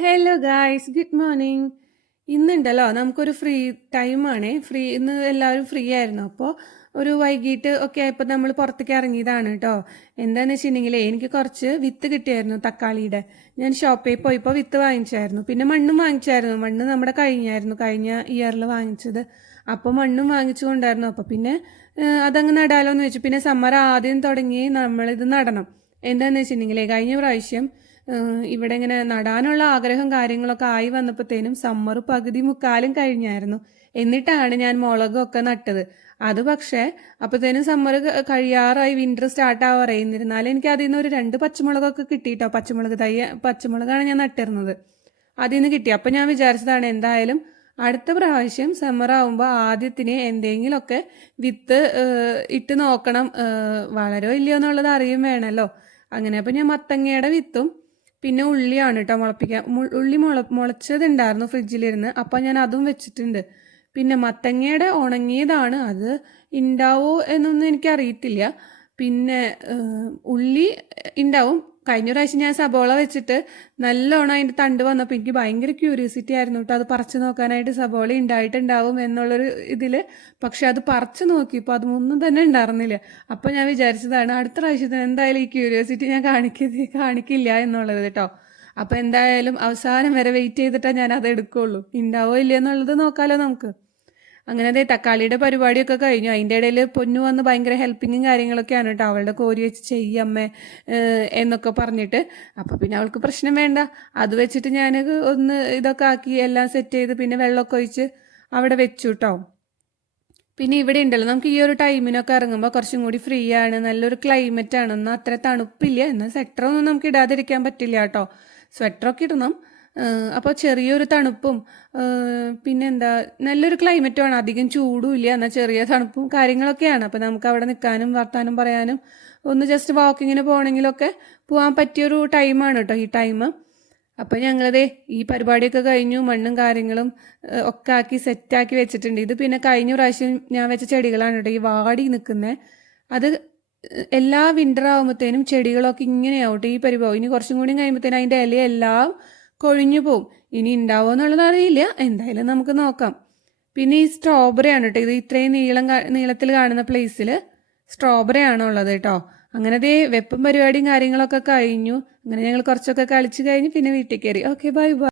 Hello guys, good morning. ഇന്നുണ്ടല്ലോ നമുക്കൊരു free ടൈമാണ്. ഇന്ന് എല്ലാവരും ഫ്രീ ആയിരുന്നു. അപ്പോൾ ഒരു വൈകിട്ട് ഒക്കെ ആയപ്പോൾ നമ്മൾ പുറത്തേക്ക് ഇറങ്ങിയതാണ് കേട്ടോ. എന്താണെന്ന് വെച്ചിട്ടുണ്ടെങ്കിൽ എനിക്ക് കുറച്ച് വിത്ത് കിട്ടിയായിരുന്നു തക്കാളിയുടെ. ഞാൻ ഷോപ്പിൽ പോയപ്പോൾ വിത്ത് വാങ്ങിച്ചായിരുന്നു. പിന്നെ മണ്ണും വാങ്ങിച്ചായിരുന്നു. മണ്ണ് നമ്മുടെ കഴിഞ്ഞ ഇയറിൽ വാങ്ങിച്ചത്. അപ്പോൾ മണ്ണും വാങ്ങിച്ചു കൊണ്ടായിരുന്നു. അപ്പോൾ പിന്നെ അതങ്ങ് നടാലോ എന്ന് വെച്ചു. പിന്നെ സമ്മർ ആദ്യം തുടങ്ങി നമ്മളിത് നടണം. എന്താണെന്ന് വെച്ചിട്ടുണ്ടെങ്കിൽ കഴിഞ്ഞ പ്രാവശ്യം ഇവിടെ ഇങ്ങനെ നടാനുള്ള ആഗ്രഹം കാര്യങ്ങളൊക്കെ ആയി വന്നപ്പോഴത്തേനും സമ്മർ പകുതി മുക്കാലും കഴിഞ്ഞായിരുന്നു. എന്നിട്ടാണ് ഞാൻ മുളകൊക്കെ നട്ടത്. അത് പക്ഷേ അപ്പോഴത്തേനും സമ്മർ കഴിയാറായി, വിൻ്റർ സ്റ്റാർട്ട് ആവാറായി. എന്നിരുന്നാലും എനിക്ക് അതിൽ നിന്ന് ഒരു 2 പച്ചമുളകൊക്കെ കിട്ടിയിട്ടോ. പച്ചമുളകാണ് ഞാൻ നട്ടിരുന്നത്. അതിൽ നിന്ന് കിട്ടി. അപ്പം ഞാൻ വിചാരിച്ചതാണ് എന്തായാലും അടുത്ത പ്രാവശ്യം സമ്മർ ആവുമ്പോൾ ആദ്യത്തിന് എന്തെങ്കിലുമൊക്കെ വിത്ത് ഇട്ട് നോക്കണം, വളരോ ഇല്ലയോ എന്നുള്ളത് അറിയും വേണമല്ലോ. അങ്ങനെ അപ്പം ഞാൻ മത്തങ്ങയുടെ വിത്തും പിന്നെ ഉള്ളിയാണ് കേട്ടോ മുളപ്പിക്കാൻ. ഉള്ളി മുളച്ചതുണ്ടായിരുന്നു ഫ്രിഡ്ജിലിരുന്ന്. അപ്പം ഞാൻ അതും വെച്ചിട്ടുണ്ട്. പിന്നെ മത്തങ്ങയുടെ ഉണങ്ങിയതാണ്, അത് ഉണ്ടാവോ എന്നൊന്നും എനിക്കറിയത്തില്ല. പിന്നെ ഉള്ളി ഉണ്ടാവും. കഴിഞ്ഞ പ്രാവശ്യം ഞാൻ സബോള വെച്ചിട്ട് നല്ലോണം അതിൻ്റെ തണ്ട് വന്നപ്പോൾ എനിക്ക് ഭയങ്കര ക്യൂരിയോസിറ്റി ആയിരുന്നു കേട്ടോ അത് പറിച്ചു നോക്കാനായിട്ട്. സബോള ഉണ്ടായിട്ടുണ്ടാവും എന്നുള്ളൊരു ഇതിൽ. പക്ഷെ അത് പറിച്ചു നോക്കിയപ്പോൾ അതൊന്നും തന്നെ ഉണ്ടായിരുന്നില്ല. അപ്പോൾ ഞാൻ വിചാരിച്ചതാണ് അടുത്ത പ്രാവശ്യത്തിന് എന്തായാലും ഈ ക്യൂരിയോസിറ്റി ഞാൻ കാണിക്കില്ല എന്നുള്ളത് കേട്ടോ. അപ്പോൾ എന്തായാലും അവസാനം വരെ വെയിറ്റ് ചെയ്തിട്ടാണ് ഞാൻ അത് എടുക്കുകയുള്ളൂ. ഉണ്ടാവോ ഇല്ലയോ എന്നുള്ളത് നോക്കാമല്ലോ നമുക്ക്. അങ്ങനെ അതെ തക്കാളിയുടെ പരിപാടിയൊക്കെ കഴിഞ്ഞു. അതിൻ്റെ ഇടയിൽ പൊന്നു വന്ന് ഭയങ്കര ഹെൽപ്പിങ്ങും കാര്യങ്ങളൊക്കെയാണ് കേട്ടോ. അവളുടെ കോരി വെച്ച് ചെയ്യമ്മേ എന്നൊക്കെ പറഞ്ഞിട്ട്. അപ്പോൾ പിന്നെ അവൾക്ക് പ്രശ്നം വേണ്ട, അത് വെച്ചിട്ട് ഞാൻ ഒന്ന് ഇതൊക്കെ ആക്കി എല്ലാം സെറ്റ് ചെയ്ത് പിന്നെ വെള്ളമൊക്കെ ഒഴിച്ച് അവിടെ വെച്ചു കേട്ടോ. പിന്നെ ഇവിടെ ഉണ്ടല്ലോ നമുക്ക് ഈ ഒരു ടൈമിനൊക്കെ ഇറങ്ങുമ്പോൾ കുറച്ചും കൂടി ഫ്രീ ആണ്, നല്ലൊരു ക്ലൈമറ്റ് ആണ്. എന്നാൽ അത്ര തണുപ്പില്ല, എന്നാൽ സ്വെറ്ററൊന്നും നമുക്ക് ഇടാതിരിക്കാൻ പറ്റില്ല കേട്ടോ. സ്വെറ്ററൊക്കെ ഇടണം. അപ്പോൾ ചെറിയൊരു തണുപ്പും പിന്നെന്താ നല്ലൊരു ക്ലൈമറ്റുമാണ്. അധികം ചൂടും ഇല്ല, എന്നാൽ ചെറിയ തണുപ്പും കാര്യങ്ങളൊക്കെയാണ്. അപ്പോൾ നമുക്ക് അവിടെ നിൽക്കാനും വർത്താനം പറയാനും ഒന്ന് ജസ്റ്റ് വാക്കിങ്ങിന് പോകണമെങ്കിലൊക്കെ പോകാൻ പറ്റിയൊരു ടൈമാണ് കേട്ടോ ഈ ടൈം. അപ്പോൾ ഞങ്ങളതേ ഈ പരിപാടിയൊക്കെ കഴിഞ്ഞു. മണ്ണും കാര്യങ്ങളും ഒക്കെ ആക്കി സെറ്റാക്കി വെച്ചിട്ടുണ്ട്. ഇത് പിന്നെ കഴിഞ്ഞ പ്രാവശ്യം ഞാൻ വെച്ച ചെടികളാണ് കേട്ടോ ഈ വാടി നിൽക്കുന്നത്. അത് എല്ലാ വിൻ്റർ ആകുമ്പോഴത്തേനും ചെടികളൊക്കെ ഇങ്ങനെയാവട്ടെ ഈ പരിഭവം. ഇനി കുറച്ചും കൂടി കഴിയുമ്പോഴത്തേനും അതിൻ്റെ ഇലയെല്ലാം കൊഴിഞ്ഞു പോവും. ഇനി ഉണ്ടാവുമോ എന്നുള്ളത് അറിയില്ല, എന്തായാലും നമുക്ക് നോക്കാം. പിന്നെ ഈ സ്ട്രോബെറി ആണ് കേട്ടോ. ഇത് ഇത്രയും നീളത്തിൽ കാണുന്ന പ്ലേസിൽ സ്ട്രോബെറി ആണോ ഉള്ളത് കേട്ടോ. അങ്ങനെ ദേ വെപ്പും പരിപാടിയും കാര്യങ്ങളൊക്കെ കഴിഞ്ഞു. അങ്ങനെ ഞങ്ങൾ കുറച്ചൊക്കെ കളിച്ച് കഴിഞ്ഞ് പിന്നെ വീട്ടിൽ കയറി. Okay, bye bye.